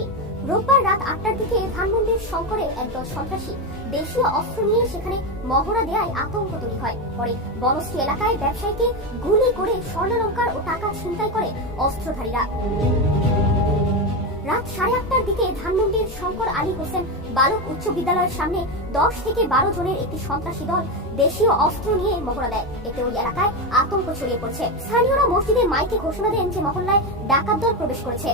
কি রোববার রাত আটটার দিকে ধানমন্ডির শঙ্করে একদল সন্ত্রাসী দেশীয় অস্ত্র নিয়ে সেখানে মহড়া দেয়ায় আতঙ্ক তৈরি হয়। পরে বনশ্রী এলাকায় ব্যবসায়ীকে গুলি করে স্বর্ণালঙ্কার ও টাকা ছিনতাই করে অস্ত্রধারীরা। রাত সাড়ে আটটার দিকে ধানমন্ডির শঙ্কর আলী হোসেন বালক উচ্চ বিদ্যালয়ের সামনে দশ থেকে বারো জনের একটি সন্ত্রাসী দল দেশীয় অস্ত্র নিয়ে মহড়া দেয়। এতে ওই এলাকায় আতঙ্ক ছড়িয়ে পড়ছে। স্থানীয়রা মসজিদে মাইকে ঘোষণা দেন যে মহল্লায় ডাকাত দল প্রবেশ করেছে।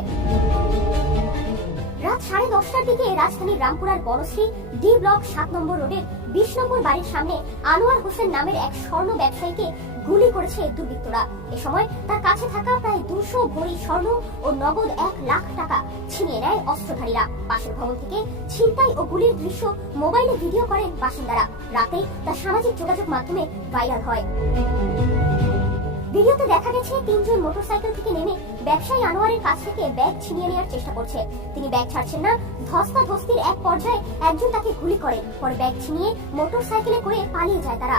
রাত সাড়ে দশটার দিকে রাজধানীর রামপুরার বনশ্রী ডি ব্লক সাত নম্বর রোডের বিশ নম্বর বাড়ির সামনে আনোয়ার হোসেন নামের এক স্বর্ণ ব্যবসায়ীকে গুলি করেছে দুর্বৃত্তরা। এ সময় তার কাছে থাকা প্রায় দুশো ভরি স্বর্ণ ও নগদ এক লাখ টাকা ছিনিয়ে নেয় অস্ত্রধারীরা। পাশের ভবন থেকে ছিনতাই ও গুলির দৃশ্য মোবাইলে ভিডিও করেন বাসিন্দারা। রাতেই তা সামাজিক যোগাযোগ মাধ্যমে ভাইরাল হয়। ভিডিওতে দেখা গেছে তিনজন মোটরসাইকেল থেকে নেমে ব্যবসায়ী আনোয়ারের কাছ থেকে ব্যাগ ছিনিয়ে নেওয়ার চেষ্টা করছে। তিনি ব্যাগ ছাড়ছেন না ধস্তা ধস্তির এক পর্যায়ে একজন তাকে গুলি করে। পরে ব্যাগ ছিনিয়ে মোটরসাইকেলে করে পালিয়ে যায় তারা।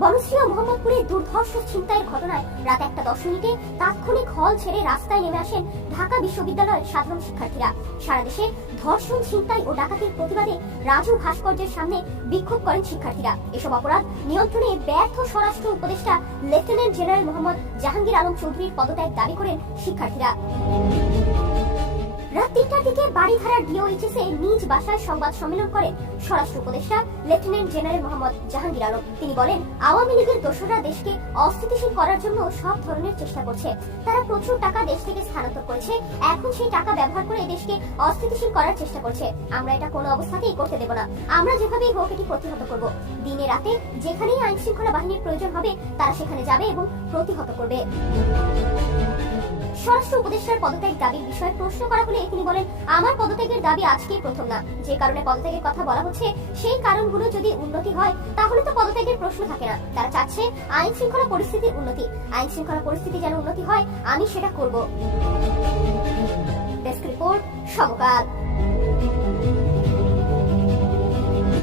বনশ্রী ও মোহাম্মদপুরে দুর্ধর্ষ ছিনতাইয়ের ঘটনায় রাত একটা দশ মিনিটে তাৎক্ষণিক হল ছেড়ে রাস্তায় নেমে আসেন ঢাকা বিশ্ববিদ্যালয়ের সাধারণ শিক্ষার্থীরা। সারা দেশে ধর্ষণ, ছিনতাই ও ডাকাতির প্রতিবাদে রাজু ভাস্কর্যের সামনে বিক্ষোভ করেন শিক্ষার্থীরা। এসব অপরাধ নিয়ন্ত্রণে ব্যর্থ স্বরাষ্ট্র উপদেষ্টা লেফটেন্যান্ট জেনারেল মোহাম্মদ জাহাঙ্গীর আলম চৌধুরীর পদত্যাগ দাবি করেন শিক্ষার্থীরা। রাত তিনটার দিকে বাড়িধারার ডিওএইচএস এ নিজ বাসায় সংবাদ সম্মেলন করেন স্বরাষ্ট্র উপদেষ্টা লেফটেন্যান্ট জেনারেল মোহাম্মদ জাহাঙ্গীর আলম। তিনি বলেন, আওয়ামী লীগের দোসররা দেশকে অস্থিতিশীল করার জন্য সব ধরনের চেষ্টা করছে। তারা প্রচুর টাকা দেশ থেকে স্থানান্তর করেছে। এখন সেই টাকা ব্যবহার করে দেশকে অস্থিতিশীল করার চেষ্টা করছে। আমরা এটা কোনো অবস্থাতেই করতে দেব না। আমরা যেভাবেই হোক এটি প্রতিহত করব। দিনে রাতে যেখানেই আইন শৃঙ্খলা বাহিনীর প্রয়োজন হবে, তারা সেখানে যাবে এবং প্রতিহত করবে। স্বরাষ্ট্র উপদেষ্টার পদত্যাগ দাবি বিষয়ে প্রশ্ন করা হলে তিনি বলেন, আমার পদত্যাগের দাবি আজকেই প্রথম না। যে কারণে পদত্যাগের কথা বলা হচ্ছে, সেই কারণগুলো যদি উন্নতি হয়, তাহলে তো পদত্যাগের প্রশ্ন থাকে না। তারা চাচ্ছে আইন শৃঙ্খলা পরিস্থিতির উন্নতি। আইন শৃঙ্খলা পরিস্থিতি যেন উন্নতি হয়, আমি সেটা করব। Desk report Samakal.